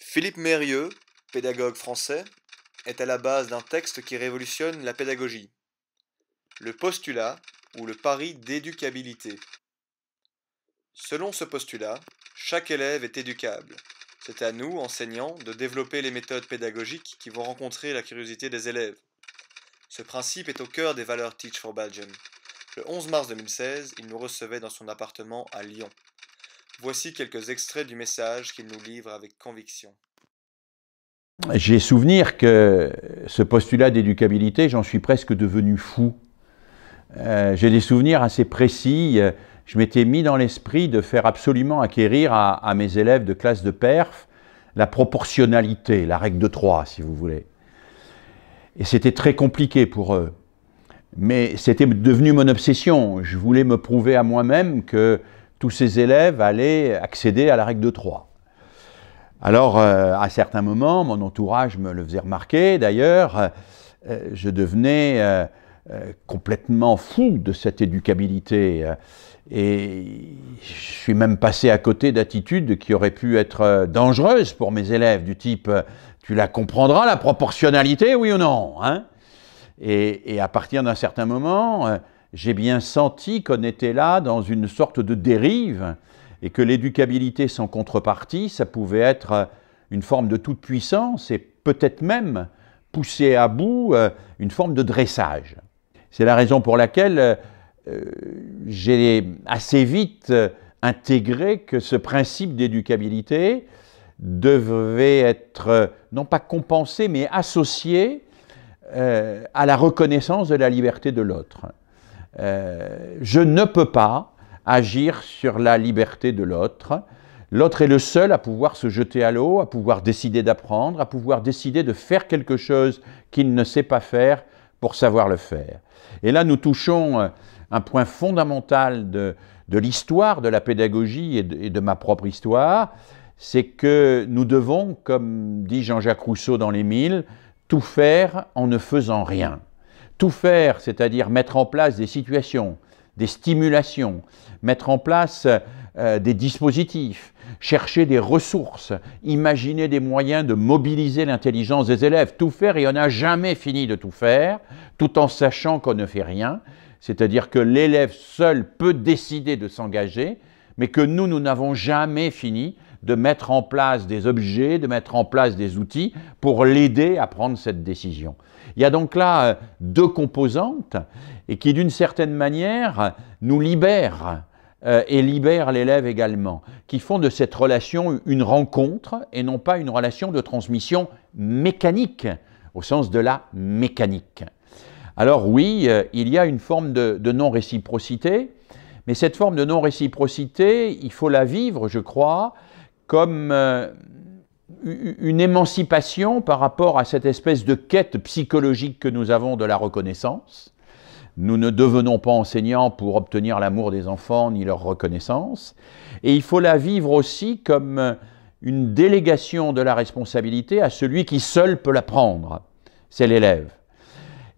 Philippe Mérieux, pédagogue français, est à la base d'un texte qui révolutionne la pédagogie, le postulat ou le pari d'éducabilité. Selon ce postulat, chaque élève est éducable. C'est à nous, enseignants, de développer les méthodes pédagogiques qui vont rencontrer la curiosité des élèves. Ce principe est au cœur des valeurs Teach for Belgium. Le 11 mars 2016, il nous recevait dans son appartement à Lyon. Voici quelques extraits du message qu'il nous livre avec conviction. J'ai souvenir que ce postulat d'éducabilité, j'en suis presque devenu fou. J'ai des souvenirs assez précis. Je m'étais mis dans l'esprit de faire absolument acquérir à mes élèves de classe de perf la proportionnalité, la règle de 3, si vous voulez. Et c'était très compliqué pour eux. Mais c'était devenu mon obsession. Je voulais me prouver à moi-même que tous ces élèves allaient accéder à la règle de 3. Alors, à certains moments, mon entourage me le faisait remarquer, d'ailleurs, je devenais complètement fou de cette éducabilité. Et je suis même passé à côté d'attitudes qui auraient pu être dangereuses pour mes élèves, du type « tu la comprendras, la proportionnalité, oui ou non hein ?» Et à partir d'un certain moment, j'ai bien senti qu'on était là dans une sorte de dérive, et que l'éducabilité sans contrepartie, ça pouvait être une forme de toute-puissance et peut-être même pousser à bout une forme de dressage. C'est la raison pour laquelle j'ai assez vite intégré que ce principe d'éducabilité devait être non pas compensé, mais associé à la reconnaissance de la liberté de l'autre. Je ne peux pas agir sur la liberté de l'autre. L'autre est le seul à pouvoir se jeter à l'eau, à pouvoir décider d'apprendre, à pouvoir décider de faire quelque chose qu'il ne sait pas faire pour savoir le faire. Et là, nous touchons un point fondamental de l'histoire de la pédagogie et de ma propre histoire, c'est que nous devons, comme dit Jean-Jacques Rousseau dans l'Émile, tout faire en ne faisant rien. Tout faire, c'est-à-dire mettre en place des situations, des stimulations, mettre en place des dispositifs, chercher des ressources, imaginer des moyens de mobiliser l'intelligence des élèves, tout faire, et on n'a jamais fini de tout faire, tout en sachant qu'on ne fait rien, c'est-à-dire que l'élève seul peut décider de s'engager, mais que nous n'avons jamais fini de mettre en place des objets, de mettre en place des outils pour l'aider à prendre cette décision. Il y a donc là deux composantes et qui, d'une certaine manière, nous libèrent et libèrent l'élève également, qui font de cette relation une rencontre et non pas une relation de transmission mécanique, au sens de la mécanique. Alors oui, il y a une forme de non-réciprocité, mais cette forme de non-réciprocité, il faut la vivre, je crois, comme une émancipation par rapport à cette espèce de quête psychologique que nous avons de la reconnaissance. Nous ne devenons pas enseignants pour obtenir l'amour des enfants ni leur reconnaissance. Et il faut la vivre aussi comme une délégation de la responsabilité à celui qui seul peut la prendre, c'est l'élève.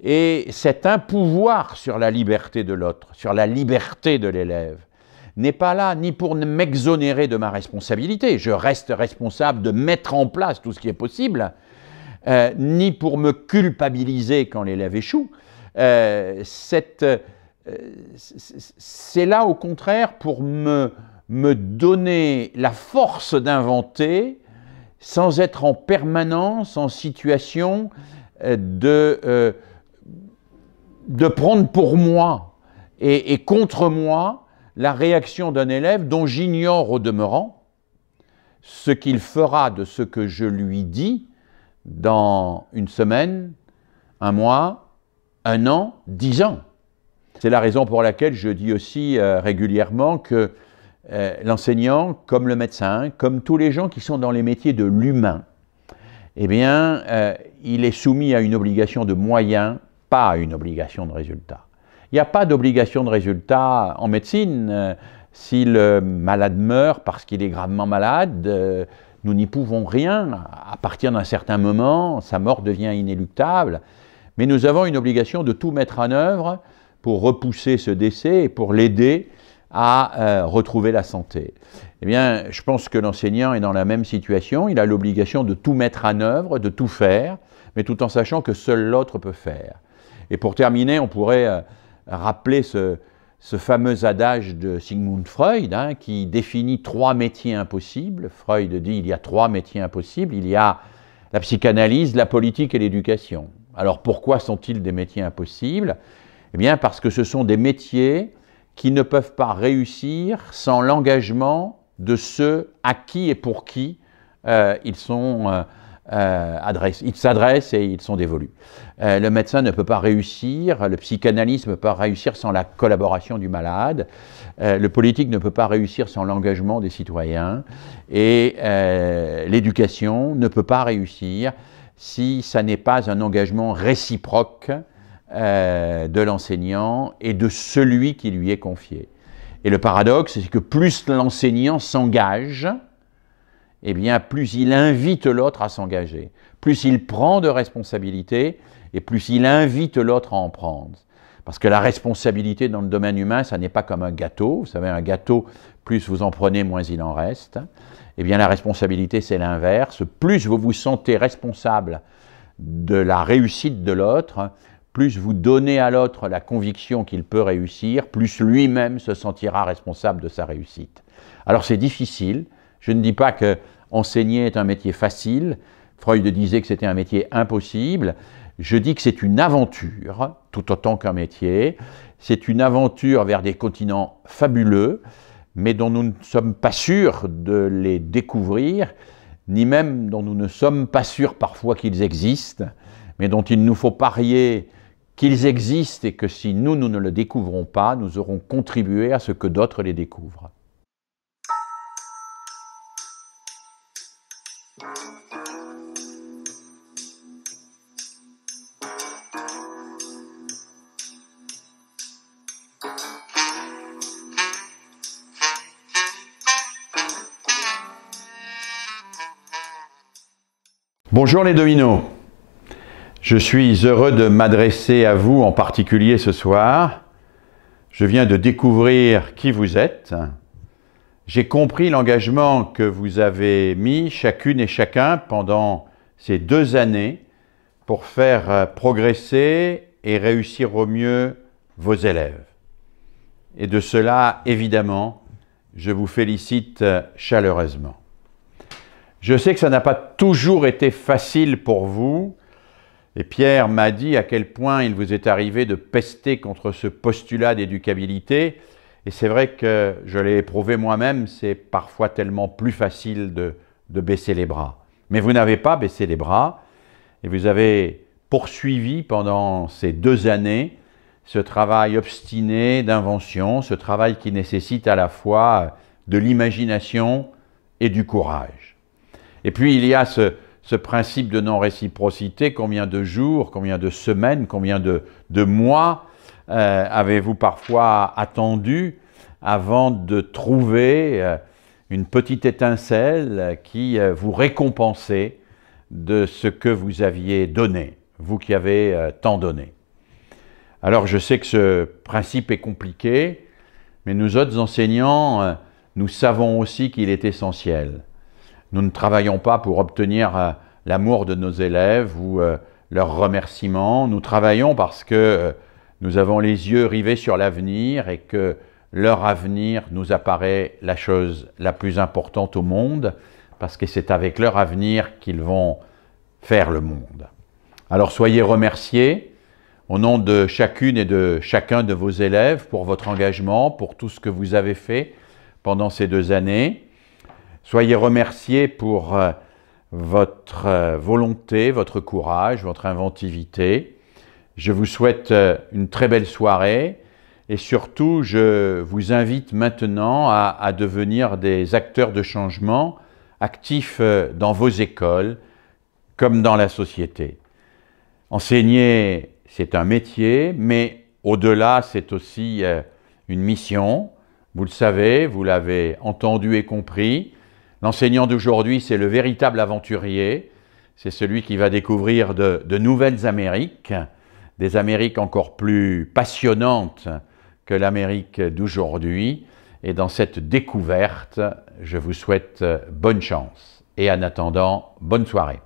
Et c'est un pouvoir sur la liberté de l'autre, sur la liberté de l'élève, n'est pas là ni pour m'exonérer de ma responsabilité, je reste responsable de mettre en place tout ce qui est possible, ni pour me culpabiliser quand l'élève échoue. C'est là au contraire pour me donner la force d'inventer sans être en permanence en situation de prendre pour moi et contre moi la réaction d'un élève dont j'ignore au demeurant ce qu'il fera de ce que je lui dis dans une semaine, un mois, un an, 10 ans. C'est la raison pour laquelle je dis aussi régulièrement que l'enseignant, comme le médecin, comme tous les gens qui sont dans les métiers de l'humain, eh bien, il est soumis à une obligation de moyens, pas à une obligation de résultat. Il n'y a pas d'obligation de résultat en médecine. Si le malade meurt parce qu'il est gravement malade, nous n'y pouvons rien. À partir d'un certain moment, sa mort devient inéluctable. Mais nous avons une obligation de tout mettre en œuvre pour repousser ce décès et pour l'aider à retrouver la santé. Eh bien, je pense que l'enseignant est dans la même situation. Il a l'obligation de tout mettre en œuvre, de tout faire, mais tout en sachant que seul l'autre peut faire. Et pour terminer, on pourrait rappeler ce fameux adage de Sigmund Freud, hein, qui définit 3 métiers impossibles. Freud dit il y a 3 métiers impossibles. Il y a la psychanalyse, la politique et l'éducation. Alors pourquoi sont-ils des métiers impossibles? Eh bien parce que ce sont des métiers qui ne peuvent pas réussir sans l'engagement de ceux à qui et pour qui ils s'adressent et ils sont dévolus. Le médecin ne peut pas réussir, le psychanalyste ne peut pas réussir sans la collaboration du malade, le politique ne peut pas réussir sans l'engagement des citoyens, et l'éducation ne peut pas réussir si ça n'est pas un engagement réciproque de l'enseignant et de celui qui lui est confié. Et le paradoxe, c'est que plus l'enseignant s'engage, eh bien, plus il invite l'autre à s'engager, plus il prend de responsabilités et plus il invite l'autre à en prendre. Parce que la responsabilité dans le domaine humain, ça n'est pas comme un gâteau. Vous savez, un gâteau, plus vous en prenez, moins il en reste. Eh bien, la responsabilité, c'est l'inverse. Plus vous vous sentez responsable de la réussite de l'autre, plus vous donnez à l'autre la conviction qu'il peut réussir, plus lui-même se sentira responsable de sa réussite. Alors c'est difficile, je ne dis pas que enseigner est un métier facile, Freud disait que c'était un métier impossible, je dis que c'est une aventure, tout autant qu'un métier, c'est une aventure vers des continents fabuleux, mais dont nous ne sommes pas sûrs de les découvrir, ni même dont nous ne sommes pas sûrs parfois qu'ils existent, mais dont il nous faut parier qu'ils existent et que si nous ne le découvrons pas, nous aurons contribué à ce que d'autres les découvrent. Bonjour les dominos. Je suis heureux de m'adresser à vous en particulier ce soir. Je viens de découvrir qui vous êtes. J'ai compris l'engagement que vous avez mis chacune et chacun pendant ces 2 années pour faire progresser et réussir au mieux vos élèves. Et de cela, évidemment, je vous félicite chaleureusement. Je sais que ça n'a pas toujours été facile pour vous, et Pierre m'a dit à quel point il vous est arrivé de pester contre ce postulat d'éducabilité, et c'est vrai que je l'ai éprouvé moi-même, c'est parfois tellement plus facile de baisser les bras. Mais vous n'avez pas baissé les bras, et vous avez poursuivi pendant ces 2 années ce travail obstiné d'invention, ce travail qui nécessite à la fois de l'imagination et du courage. Et puis il y a ce principe de non-réciprocité. Combien de jours, combien de semaines, combien de mois avez-vous parfois attendu avant de trouver une petite étincelle qui vous récompensait de ce que vous aviez donné, vous qui avez tant donné. Alors je sais que ce principe est compliqué, mais nous autres enseignants, nous savons aussi qu'il est essentiel. Nous ne travaillons pas pour obtenir l'amour de nos élèves ou leur remerciement. Nous travaillons parce que nous avons les yeux rivés sur l'avenir et que leur avenir nous apparaît la chose la plus importante au monde, parce que c'est avec leur avenir qu'ils vont faire le monde. Alors soyez remerciés au nom de chacune et de chacun de vos élèves pour votre engagement, pour tout ce que vous avez fait pendant ces 2 années. Soyez remerciés pour votre volonté, votre courage, votre inventivité. Je vous souhaite une très belle soirée et surtout, je vous invite maintenant à devenir des acteurs de changement actifs dans vos écoles comme dans la société. Enseigner, c'est un métier, mais au-delà, c'est aussi une mission. Vous le savez, vous l'avez entendu et compris. L'enseignant d'aujourd'hui, c'est le véritable aventurier. C'est celui qui va découvrir de nouvelles Amériques, des Amériques encore plus passionnantes que l'Amérique d'aujourd'hui. Et dans cette découverte, je vous souhaite bonne chance. Et en attendant, bonne soirée.